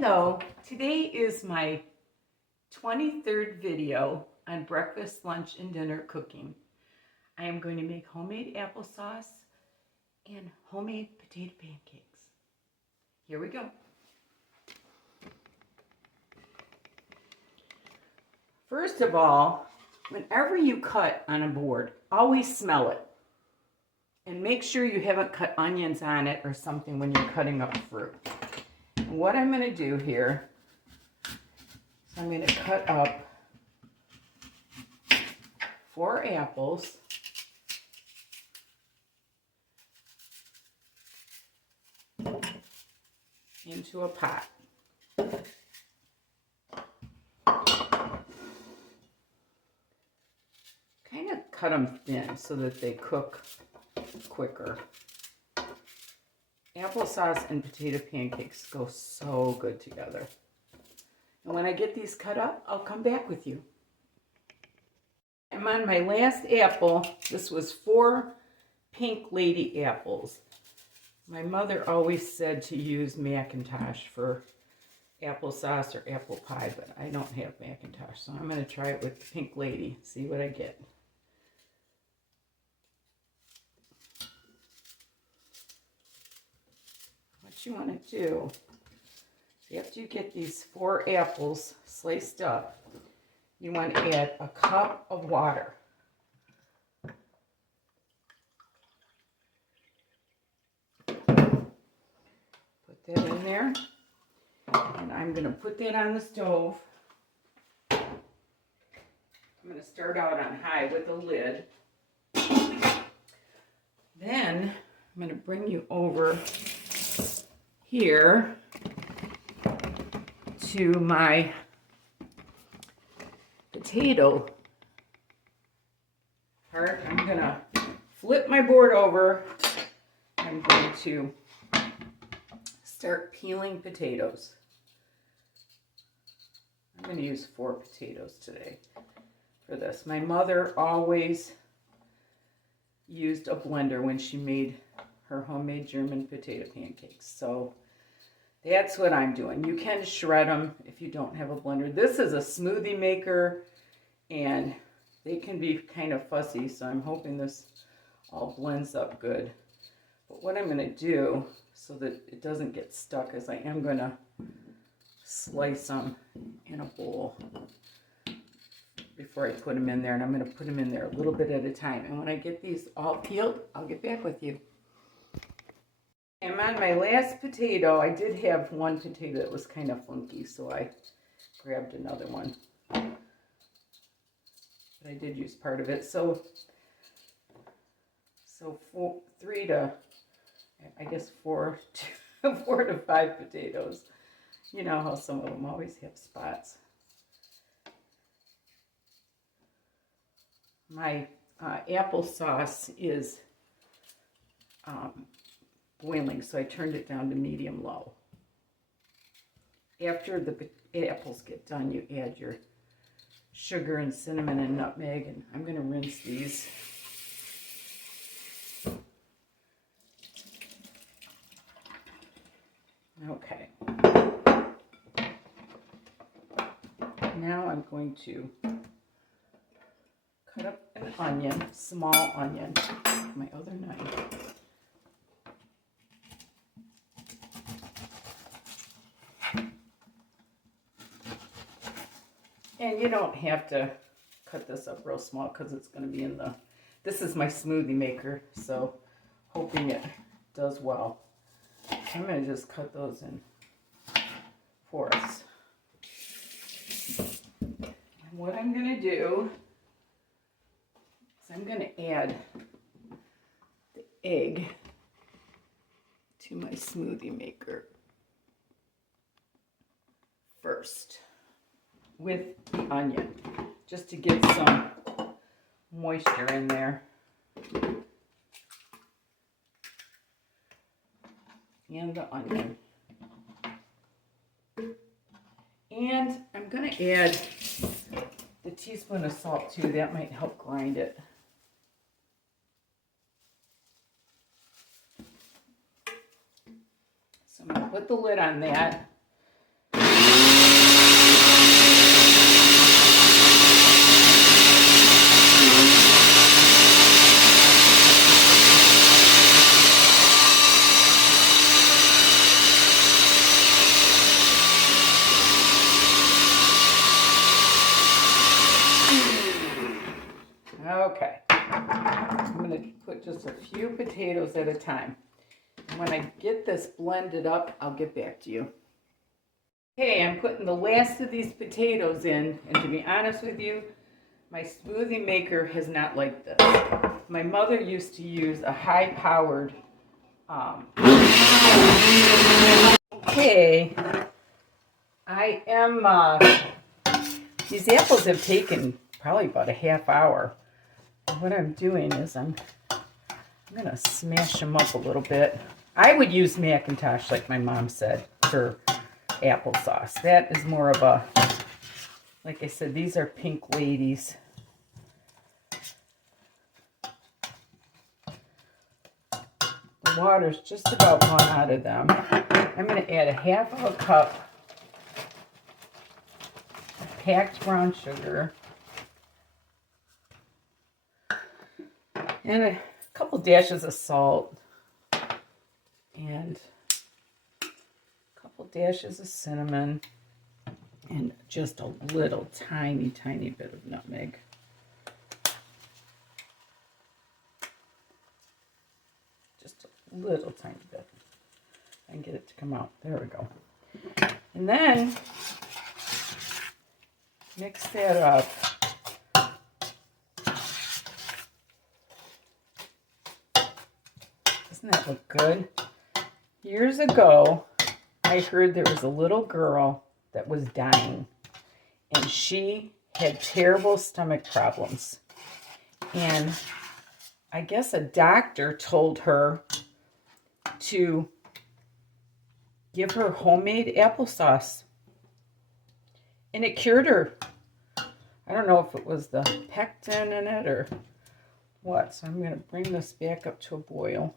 Hello, today is my 23rd video on breakfast, lunch, and dinner cooking. I am going to make homemade applesauce and homemade potato pancakes. Here we go. First of all, whenever you cut on a board, always smell it. And make sure you haven't cut onions on it or something when you're cutting up fruit. And what I'm going to do here is I'm going to cut up 4 apples. Into a pot. Kind of cut them thin so that they cook quicker. Applesauce and potato pancakes go so good together. And when I get these cut up, I'll come back with you. I'm on my last apple. This was 4 pink lady apples. My mother always said to use Macintosh for applesauce or apple pie, but I don't have Macintosh, so I'm going to try it with the pink lady, see what I get. What you want to do, after you get these 4 apples sliced up, you want to add a cup of water. Put that in there, and I'm going to put that on the stove. I'm going to start out on high with a lid. Then I'm going to bring you over here to my potato part. I'm going to flip my board over. I'm going to start peeling potatoes. I'm going to use 4 potatoes today for this. My mother always used a blender when she made her homemade German potato pancakes. So that's what I'm doing. You can shred them if you don't have a blender. This is a smoothie maker, and they can be kind of fussy, so I'm hoping this all blends up good. But what I'm going to do so that it doesn't get stuck is I am going to slice them in a bowl before I put them in there, and I'm going to put them in there a little bit at a time. And when I get these all peeled, I'll get back with you. I'm on my last potato. I did have one potato that was kind of funky, so I grabbed another one. But I did use part of it. So 3 to, I guess 4 to 5 potatoes. You know how some of them always have spots. My applesauce is boiling, so I turned it down to medium-low. After the apples get done, you add your sugar and cinnamon and nutmeg, and I'm going to rinse these. Okay. Now I'm going to cut up an onion, small onion, with my other knife. And you don't have to cut this up real small because it's going to be in the, this is my smoothie maker, so hoping it does well. I'm going to just cut those in 4ths. And what I'm going to do is I'm going to add the egg to my smoothie maker first with the onion, just to get some moisture in there. And the onion. And I'm going to add the teaspoon of salt too. That might help grind it. So I'm going to put the lid on that. just a few potatoes at a time. And when I get this blended up, I'll get back to you. Okay, I'm putting the last of these potatoes in, and to be honest with you, my smoothie maker has not liked this. My mother used to use a high-powered, okay, I am, these apples have taken probably about a half hour. And what I'm doing is I'm going to smash them up a little bit. I would use Macintosh, like my mom said, for applesauce. That is more of a, like I said, these are pink ladies. The water's just about gone out of them. I'm going to add a half of a cup of packed brown sugar and a couple dashes of salt and a couple dashes of cinnamon and just a little tiny bit of nutmeg. Just a little tiny bit. I can get it to come out. There we go. And then mix that up. Doesn't that look good? Years ago, I heard there was a little girl that was dying, and she had terrible stomach problems. And I guess a doctor told her to give her homemade applesauce, and it cured her. I don't know if it was the pectin in it or what, so I'm going to bring this back up to a boil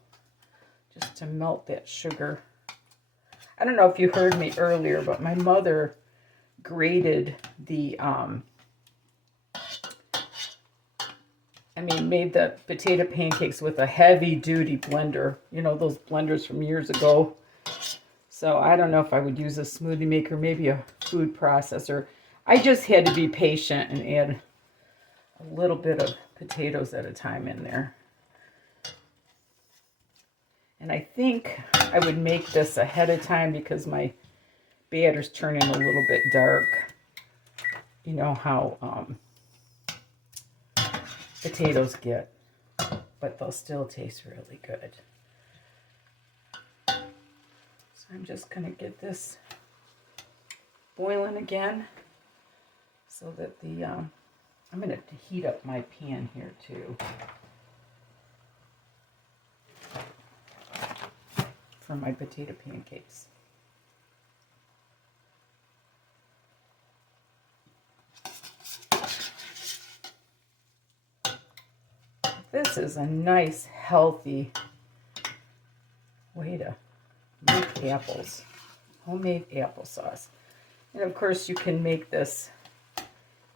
just to melt that sugar. I don't know if you heard me earlier, but my mother grated the, made the potato pancakes with a heavy-duty blender. You know, those blenders from years ago. So I don't know if I would use a smoothie maker, maybe a food processor. I just had to be patient and add a little bit of potatoes at a time in there. And I think I would make this ahead of time because my batter's turning a little bit dark. You know how potatoes get, but they'll still taste really good. So I'm just going to get this boiling again so that the, I'm going to heat up my pan here too. For my potato pancakes. This is a nice, healthy way to make apples. Homemade applesauce. And of course you can make this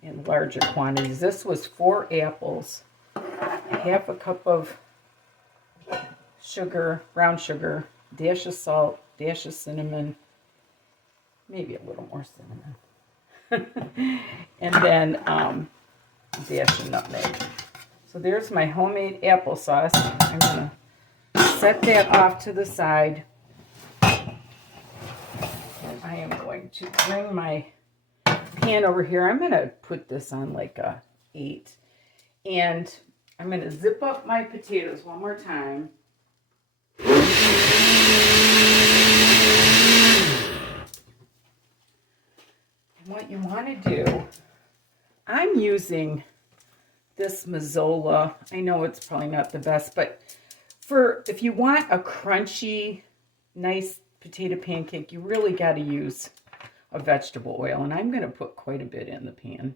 in larger quantities. This was 4 apples, half a cup of sugar, brown sugar, dash of salt, dash of cinnamon, maybe a little more cinnamon, and then dash of nutmeg. So there's my homemade applesauce. I'm going to set that off to the side. And I am going to bring my pan over here. I'm going to put this on like a 8. And I'm going to zip up my potatoes one more time. And what you want to do, I'm using this Mazola. I know it's probably not the best, but if you want a crunchy, nice potato pancake, you really got to use a vegetable oil. And I'm going to put quite a bit in the pan.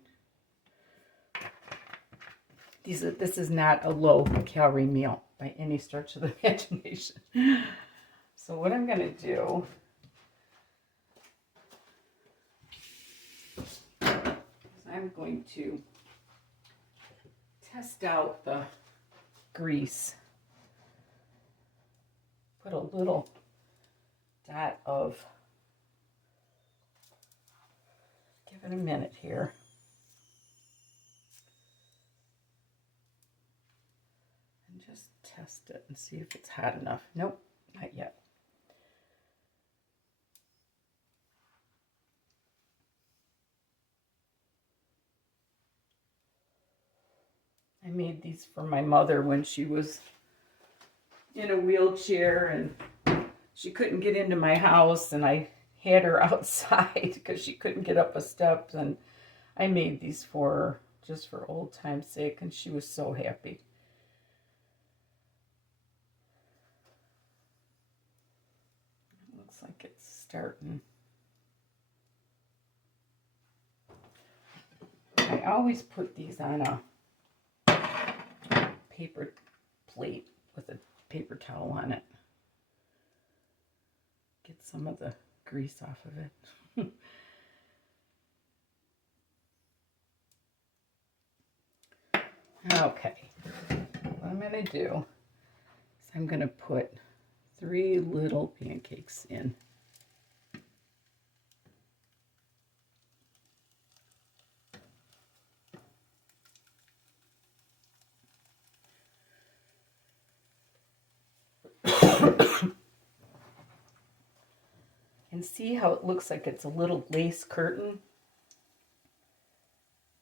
This is not a low-calorie meal by any stretch of the imagination. So what I'm going to do is I'm going to test out the grease. Put a little dot of, give it a minute here. And just test it and see if it's hot enough. Nope, not yet. I made these for my mother when she was in a wheelchair and she couldn't get into my house, and I had her outside because she couldn't get up a step, and I made these for her just for old time's sake, and she was so happy. It looks like it's starting. I always put these on a paper plate with a paper towel on it. Get some of the grease off of it. Okay, what I'm going to do is I'm going to put 3 little pancakes in. And see how it looks like it's a little lace curtain?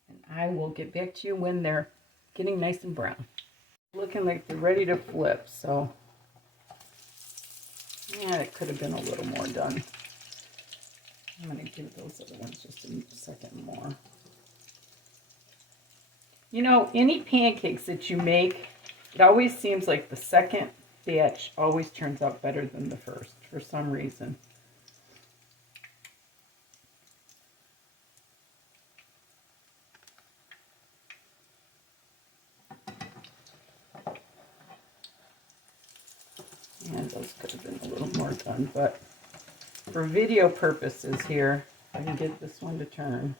And I will get back to you when they're getting nice and brown. Looking like they're ready to flip, so yeah, it could have been a little more done. I'm going to give those other ones just a second more. You know, any pancakes that you make, it always seems like the second batch always turns out better than the first for some reason. And those could have been a little more done, but for video purposes here, I can get this one to turn.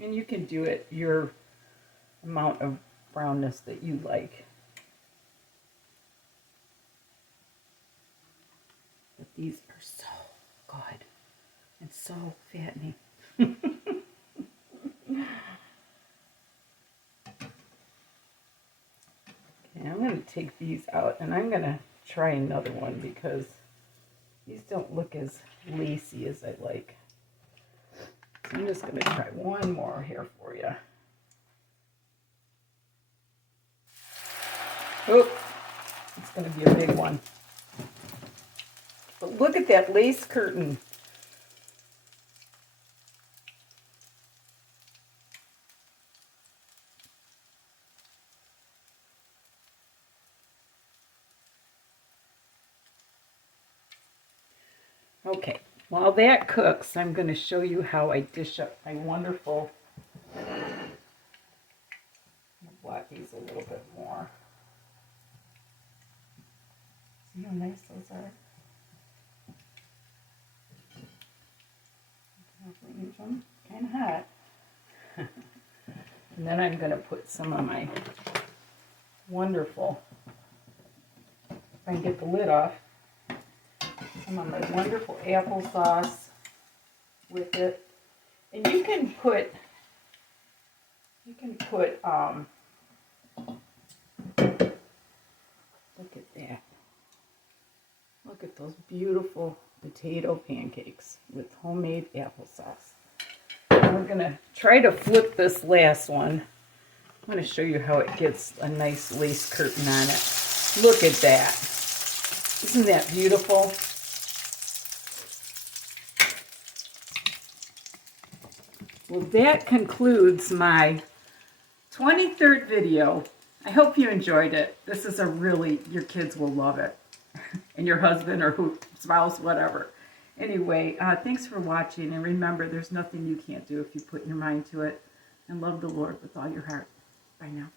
And you can do it your amount of brownness that you like. But these are so good and so fattening. Okay, I'm going to take these out and I'm going to try another one because these don't look as lacy as I like. So I'm just going to try one more here for you. Oh, it's going to be a big one. But look at that lace curtain. Okay, while that cooks, I'm going to show you how I dish up my wonderful. I'll blot these a little bit more. See how nice those are? Range them. Kind of hot. And then I'm going to put some of my wonderful, if I can get the lid off, some of my wonderful applesauce with it. And you can put look at that. Look at those beautiful potato pancakes with homemade applesauce. And we're going to try to flip this last one. I'm going to show you how it gets a nice lace curtain on it. Look at that. Isn't that beautiful? Well, that concludes my 23rd video. I hope you enjoyed it. This is your kids will love it. And your husband or spouse, whatever. Anyway, thanks for watching. And remember, there's nothing you can't do if you put your mind to it. And love the Lord with all your heart. Bye now.